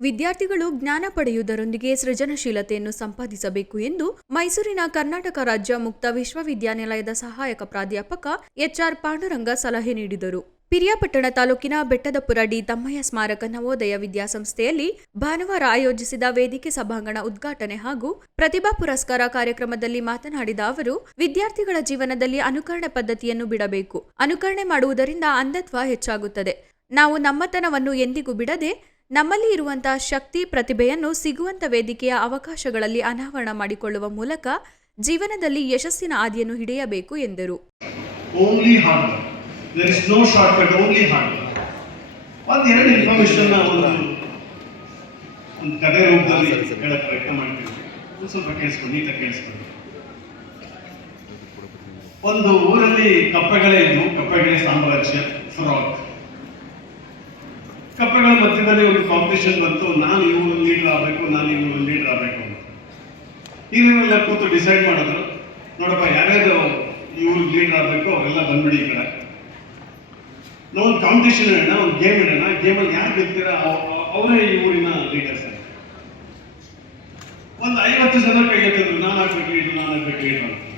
ವಿದ್ಯಾರ್ಥಿಗಳು ಜ್ಞಾನ ಪಡೆಯುವುದರೊಂದಿಗೆ ಸೃಜನಶೀಲತೆಯನ್ನು ಸಂಪಾದಿಸಬೇಕು ಎಂದು ಮೈಸೂರಿನ ಕರ್ನಾಟಕ ರಾಜ್ಯ ಮುಕ್ತ ವಿಶ್ವವಿದ್ಯಾನಿಲಯದ ಸಹಾಯಕ ಪ್ರಾಧ್ಯಾಪಕ ಎಚ್ಆರ್ ಪಾಂಡುರಂಗ ಸಲಹೆ ನೀಡಿದರು. ಪಿರಿಯಾಪಟ್ಟಣ ತಾಲೂಕಿನ ಬೆಟ್ಟದಪುರ ಡಿ ತಮ್ಮಯ್ಯ ಸ್ಮಾರಕ ನವೋದಯ ವಿದ್ಯಾಸಂಸ್ಥೆಯಲ್ಲಿ ಭಾನುವಾರ ಆಯೋಜಿಸಿದ ವೇದಿಕೆ ಸಭಾಂಗಣ ಉದ್ಘಾಟನೆ ಹಾಗೂ ಪ್ರತಿಭಾ ಪುರಸ್ಕಾರ ಕಾರ್ಯಕ್ರಮದಲ್ಲಿ ಮಾತನಾಡಿದ ಅವರು, ವಿದ್ಯಾರ್ಥಿಗಳ ಜೀವನದಲ್ಲಿ ಅನುಕರಣೆ ಪದ್ಧತಿಯನ್ನು ಬಿಡಬೇಕು. ಅನುಕರಣೆ ಮಾಡುವುದರಿಂದ ಅಂಧತ್ವ ಹೆಚ್ಚಾಗುತ್ತದೆ. ನಾವು ನಮ್ಮತನವನ್ನು ಎಂದಿಗೂ ಬಿಡದೆ ನಮ್ಮಲ್ಲಿ ಇರುವಂತಹ ಶಕ್ತಿ ಪ್ರತಿಭೆಯನ್ನು ಸಿಗುವಂತ ವೇದಿಕೆಯ ಅವಕಾಶಗಳಲ್ಲಿ ಅನಾವರಣ ಮಾಡಿಕೊಳ್ಳುವ ಮೂಲಕ ಜೀವನದಲ್ಲಿ ಯಶಸ್ಸಿನ ಆದಿಯನ್ನು ಹಿಡಿಯಬೇಕು ಎಂದರು. Only hard there is no short only hard work ಒಂದು ಎರಡು ಒಂದು ಒಂದು ರೂಪದಲ್ಲಿ ಹೇಳಕ್ಕೆ ಮಾಡ್ತೀನಿ. ಸ್ವಲ್ಪ ಕೇಳಿಸ್ಕೊಂಡು ನೀಟಾಗಿ ಕೇಳಿಸ್ಕೊಂಡು ಒಂದು ಊರಲ್ಲಿ ಕಪ್ಪೆಗಳೇ ಇದ್ವು ಕಪ್ಪೆಗಳೇ ಸಾಮ್ರಾಜ್ಯ ಕಪ್ಪೆಗಳ ಮಧ್ಯದಲ್ಲಿ ಒಂದು ಕಾಂಪಿಟೇಷನ್ ಬಂತು. ನಾನು ಇವರು ಲೀಡರ್ ಆಗಬೇಕು, ನಾನು ಇವರು ಲೀಡರ್ ಆಗಬೇಕು ಅಂತ. ಇವರೆಲ್ಲ ಕೂತು ಡಿಸೈಡ್ ಮಾಡಿದ್ರು, ನೋಡಪ್ಪ, ಯಾರ್ಯಾರು ಇವ್ರು ಲೀಡರ್ ಆಗಬೇಕು, ಅವರೆಲ್ಲ ಬಂದ್ಬಿಡಿ ಈ ಕಡೆ. ನಾವು ಒಂದು ಕಾಂಪಿಟೇಷನ್ ಇಡೋಣ ಒಂದು ಗೇಮ್ ಇಡೋಣ ಗೇಮಲ್ಲಿ ಯಾರು ಗೆಲ್ತೀರಾ, ಅವ್- ಅವ್- ಅವರೇ ಈ ಊರಿನ ಲೀಡರ್ಸ್ ಒಂದು ಐವತ್ತು ಜನ ಕೈ ನಾನು ಆಗ್ಬೇಕು ನಾನು ಆಗ್ಬೇಕು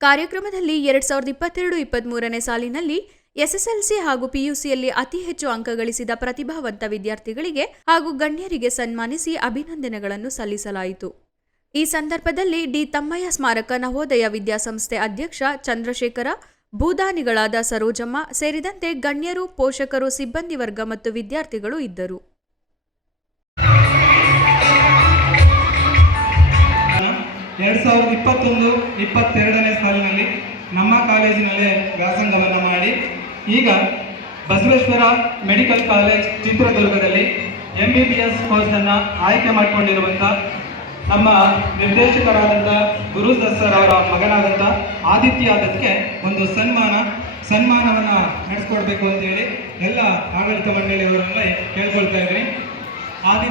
ಕಾರ್ಯಕ್ರಮದಲ್ಲಿ ಎರಡ್ ಸಾವಿರದ ಇಪ್ಪತ್ತೆರಡು, ಇಪ್ಪತ್ಮೂರನೇ ಸಾಲಿನಲ್ಲಿ ಎಸ್ಎಸ್ಎಲ್ಸಿ ಹಾಗೂ ಪಿಯುಸಿಯಲ್ಲಿ ಅತಿ ಹೆಚ್ಚು ಅಂಕ ಗಳಿಸಿದ ಪ್ರತಿಭಾವಂತ ವಿದ್ಯಾರ್ಥಿಗಳಿಗೆ ಹಾಗೂ ಗಣ್ಯರಿಗೆ ಸನ್ಮಾನಿಸಿ ಅಭಿನಂದನೆಗಳನ್ನು ಸಲ್ಲಿಸಲಾಯಿತು. ಈ ಸಂದರ್ಭದಲ್ಲಿ ಡಿ ತಮ್ಮಯ್ಯ ಸ್ಮಾರಕ ನವೋದಯ ವಿದ್ಯಾಸಂಸ್ಥೆ ಅಧ್ಯಕ್ಷ ಚಂದ್ರಶೇಖರ, ಭೂದಾನಿಗಳಾದ ಸರೋಜಮ್ಮ ಸೇರಿದಂತೆ ಗಣ್ಯರು, ಪೋಷಕರು, ಸಿಬ್ಬಂದಿ ವರ್ಗ ಮತ್ತು ವಿದ್ಯಾರ್ಥಿಗಳು ಇದ್ದರು. ಎರಡು ಸಾವಿರದ ಇಪ್ಪತ್ತೊಂದು, ಇಪ್ಪತ್ತೆರಡನೇ ಸಾಲಿನಲ್ಲಿ ನಮ್ಮ ಕಾಲೇಜಿನಲ್ಲೇ ವ್ಯಾಸಂಗವನ್ನು ಮಾಡಿ ಈಗ ಬಸವೇಶ್ವರ ಮೆಡಿಕಲ್ ಕಾಲೇಜ್ ಚಿತ್ರದುರ್ಗದಲ್ಲಿ ಎಂ ಬಿ ಬಿ ಎಸ್ ಕೋರ್ಸನ್ನು ಆಯ್ಕೆ ಮಾಡಿಕೊಂಡಿರುವಂಥ ನಮ್ಮ ನಿರ್ದೇಶಕರಾದಂಥ ಗುರು ಸರ್ ಅವರ ಮಗನಾದಂಥ ಆದಿತ್ಯ ಅದಕ್ಕೆ ಒಂದು ಸನ್ಮಾನ, ಸನ್ಮಾನವನ್ನು ನಡೆಸ್ಕೊಡ್ಬೇಕು ಅಂತೇಳಿ ಎಲ್ಲ ಆಡಳಿತ ಮಂಡಳಿಯವರನ್ನೇ ಕೇಳ್ಕೊಳ್ತಾ ಇದ್ದೀನಿ. ಆದಿತ್ಯ